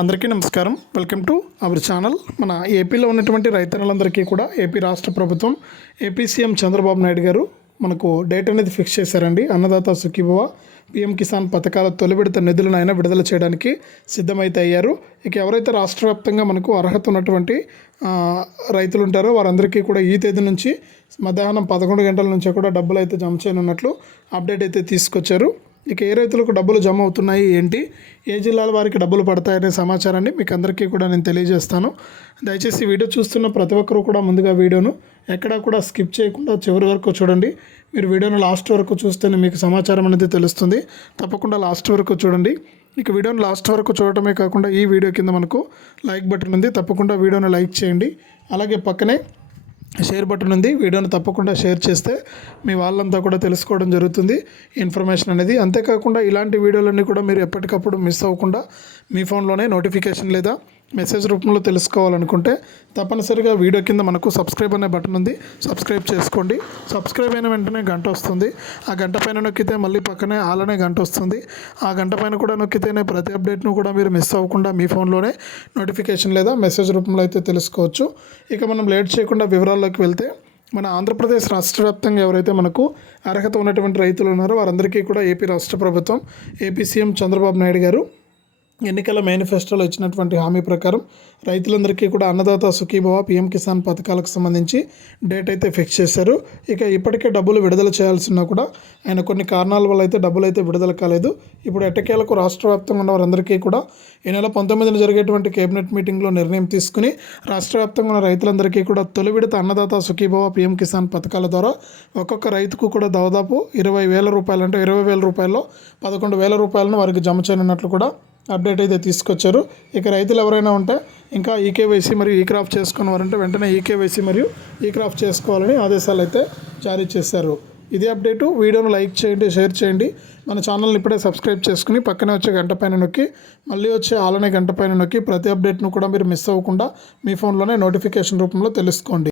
అందరికీ నమస్కారం. Welcome to our channel మన ఏపీలో ఉన్నటువంటి రైతన్నలందరికీ కూడా ఏపీ రాష్ట్ర ప్రభుత్వం ఏపీ సీఎం చంద్రబాబు నాయుడు గారు మనకు డేట్ అనేది ఫిక్స్ చేశారండి. అన్నదాత సుఖీభవ పిఎం కిసాన్ పథకాల తొలి విడత నిధులను ఆయన విడుదల చేయడానికి సిద్ధమైతే అయ్యారు. ఇక ఎవరైతే రాష్ట్ర వ్యాప్తంగా మనకు అర్హత ఉన్నటువంటి రైతులు ఉంటారో వారందరికీ కూడా ఈ తేదీ నుంచి మధ్యాహ్నం పదకొండు గంటల నుంచి కూడా డబ్బులు అయితే జమ చేయనున్నట్లు అప్డేట్ అయితే తీసుకొచ్చారు. ఇక ఏ రైతులకు డబ్బులు జమ అవుతున్నాయి ఏంటి ఏ జిల్లాల వారికి డబ్బులు పడతాయనే సమాచారాన్ని మీకు అందరికీ కూడా నేను తెలియజేస్తాను. దయచేసి వీడియో చూస్తున్న ప్రతి ఒక్కరూ కూడా ముందుగా వీడియోను ఎక్కడా కూడా స్కిప్ చేయకుండా చివరి వరకు చూడండి. మీరు వీడియోను లాస్ట్ వరకు చూస్తేనే మీకు సమాచారం అనేది తెలుస్తుంది. తప్పకుండా లాస్ట్ వరకు చూడండి. ఇక వీడియోను లాస్ట్ వరకు చూడటమే కాకుండా ఈ వీడియో కింద మనకు లైక్ బటన్ ఉంది. తప్పకుండా వీడియోను లైక్ చేయండి. అలాగే పక్కనే షేర్ బటన్ ఉంది. వీడియోని తప్పకుండా షేర్ చేస్తే మీ వాళ్ళంతా కూడా తెలుసుకోవడం జరుగుతుంది. ఇన్ఫర్మేషన్ అనేది అంతేకాకుండా ఇలాంటి వీడియోలన్నీ కూడా మీరు ఎప్పటికప్పుడు మిస్ అవ్వకుండా మీ ఫోన్లోనే నోటిఫికేషన్ లేదా మెసేజ్ రూపంలో తెలుసుకోవాలనుకుంటే తప్పనిసరిగా వీడియో కింద మనకు సబ్స్క్రైబ్ అనే బటన్ ఉంది. సబ్స్క్రైబ్ చేసుకోండి. సబ్స్క్రైబ్ అయిన వెంటనే గంట వస్తుంది. ఆ గంట పైన నొక్కితే మళ్ళీ పక్కనే ఆలనే గంట వస్తుంది. ఆ గంట పైన కూడా నొక్కితేనే ప్రతి అప్డేట్ను కూడా మీరు మిస్ అవ్వకుండా మీ ఫోన్లోనే నోటిఫికేషన్ లేదా మెసేజ్ రూపంలో అయితే తెలుసుకోవచ్చు. ఇక మనం లేట్ చేయకుండా వివరాల్లోకి వెళ్తే మన ఆంధ్రప్రదేశ్ రాష్ట్ర వ్యాప్తంగా ఎవరైతే మనకు అర్హత ఉన్నటువంటి రైతులు ఉన్నారో వారందరికీ కూడా ఏపీ రాష్ట్ర ప్రభుత్వం ఏపీ సీఎం చంద్రబాబు నాయుడు గారు ఎన్నికల మేనిఫెస్టోలో ఇచ్చినటువంటి హామీ ప్రకారం రైతులందరికీ కూడా అన్నదాత సుఖీభవ పిఎం కిసాన్ పథకాలకు సంబంధించి డేట్ అయితే ఫిక్స్ చేశారు. ఇక ఇప్పటికే డబ్బులు విడుదల చేయాల్సిన కూడా ఆయన కొన్ని కారణాల వల్ల అయితే డబ్బులు అయితే విడుదల కాలేదు. ఇప్పుడు ఎట్టకేలకు రాష్ట్ర వ్యాప్తంగా ఉన్న వారందరికీ కూడా ఈ నెల పంతొమ్మిదిన జరిగేటువంటి కేబినెట్ మీటింగ్లో నిర్ణయం తీసుకుని రాష్ట్ర వ్యాప్తంగా ఉన్న రైతులందరికీ కూడా తొలి విడత అన్నదాత సుఖీభవ పిఎం కిసాన్ పథకాల ద్వారా ఒక్కొక్క రైతుకు కూడా దాదాపు ఇరవై వేల రూపాయలు అంటే ఇరవై వేల రూపాయల్లో పదకొండు వేల రూపాయలను వారికి జమ చేయనున్నట్లు కూడా అప్డేట్ అయితే తీసుకొచ్చారు. ఇక రైతులు ఎవరైనా ఉంటే ఇంకా ఈకేవైసీ మరియు ఈ క్రాఫ్ట్ చేసుకున్న వారంటే వెంటనే ఈకేవైసీ మరియు ఈ క్రాఫ్ట్ చేసుకోవాలని ఆదేశాలు అయితే జారీ చేశారు. ఇదే అప్డేటు. వీడియోను లైక్ చేయండి షేర్ చేయండి. మన ఛానల్ని ఇప్పుడే సబ్స్క్రైబ్ చేసుకుని పక్కనే వచ్చే గంట పైన నొక్కి మళ్ళీ వచ్చే ఆలనే గంట పైన నొక్కి ప్రతి అప్డేట్ను కూడా మీరు మిస్ అవ్వకుండా మీ ఫోన్లోనే నోటిఫికేషన్ రూపంలో తెలుసుకోండి.